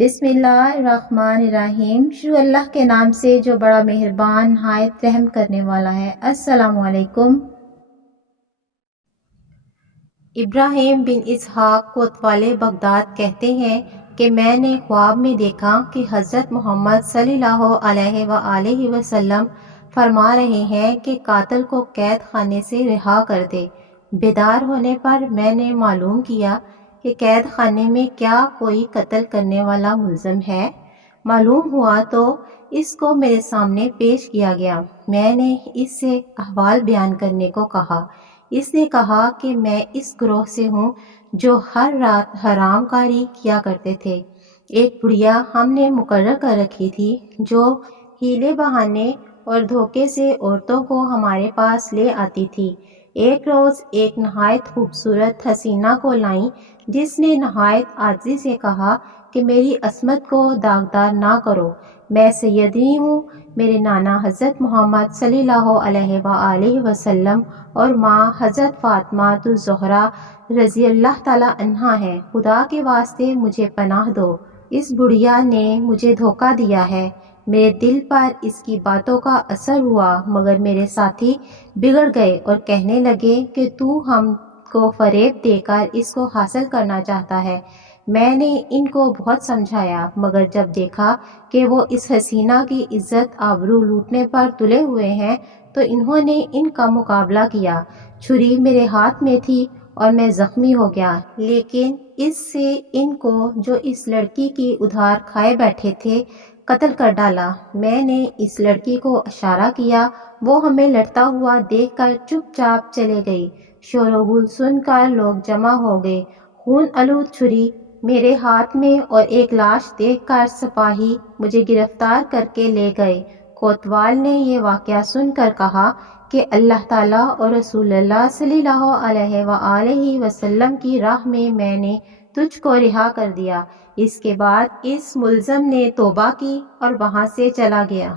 بسم اللہ الرحمن الرحیم، شروع اللہ کے نام سے جو بڑا مہربان نہایت رحم کرنے والا ہے۔ السلام علیکم۔ ابراہیم بن اسحاق کوتوال بغداد کہتے ہیں کہ میں نے خواب میں دیکھا کہ حضرت محمد صلی اللہ علیہ وآلہ وسلم فرما رہے ہیں کہ قاتل کو قید خانے سے رہا کر دے۔ بیدار ہونے پر میں نے معلوم کیا کہ قید خانے میں کیا کوئی قتل کرنے والا ملزم ہے؟ معلوم ہوا تو اس کو میرے سامنے پیش کیا گیا۔ میں نے اس سے احوال بیان کرنے کو کہا۔ اس نے کہا کہ میں اس گروہ سے ہوں جو ہر رات حرام کاری کیا کرتے تھے۔ ایک بڑھیا ہم نے مقرر کر رکھی تھی جو ہیلے بہانے اور دھوکے سے عورتوں کو ہمارے پاس لے آتی تھی۔ ایک روز ایک نہایت خوبصورت حسینہ کو لائیں جس نے نہایت عاجزی سے کہا کہ میری عصمت کو داغدار نہ کرو، میں سیدنی ہوں، میرے نانا حضرت محمد صلی اللہ علیہ وآلہ وسلم اور ماں حضرت فاطمہ الزہرا رضی اللہ تعالی عنہا ہیں، خدا کے واسطے مجھے پناہ دو، اس بڑھیا نے مجھے دھوکہ دیا ہے۔ میرے دل پر اس کی باتوں کا اثر ہوا مگر میرے ساتھی بگڑ گئے اور کہنے لگے کہ تو ہم کو فریب دے کر اس کو حاصل کرنا چاہتا ہے۔ میں نے ان کو بہت سمجھایا مگر جب دیکھا کہ وہ اس حسینہ کی عزت آبرو لوٹنے پر تلے ہوئے ہیں تو انہوں نے ان کا مقابلہ کیا۔ چھری میرے ہاتھ میں تھی اور میں زخمی ہو گیا، لیکن اس سے ان کو جو اس لڑکی کی ادھار کھائے بیٹھے تھے قتل کر ڈالا۔ میں نے اس لڑکی کو اشارہ کیا، وہ ہمیں لڑتا ہوا دیکھ کر چپ چاپ چلے گئی۔ شور و غل سن کر لوگ جمع ہو گئے۔ خون آلود چھری میرے ہاتھ میں اور ایک لاش دیکھ کر سپاہی مجھے گرفتار کر کے لے گئے۔ کوتوال نے یہ واقعہ سن کر کہا کہ اللہ تعالیٰ اور رسول اللہ صلی اللہ علیہ وآلہ وسلم کی راہ میں نے تجھ کو رہا کر دیا۔ اس کے بعد اس ملزم نے توبہ کی اور وہاں سے چلا گیا۔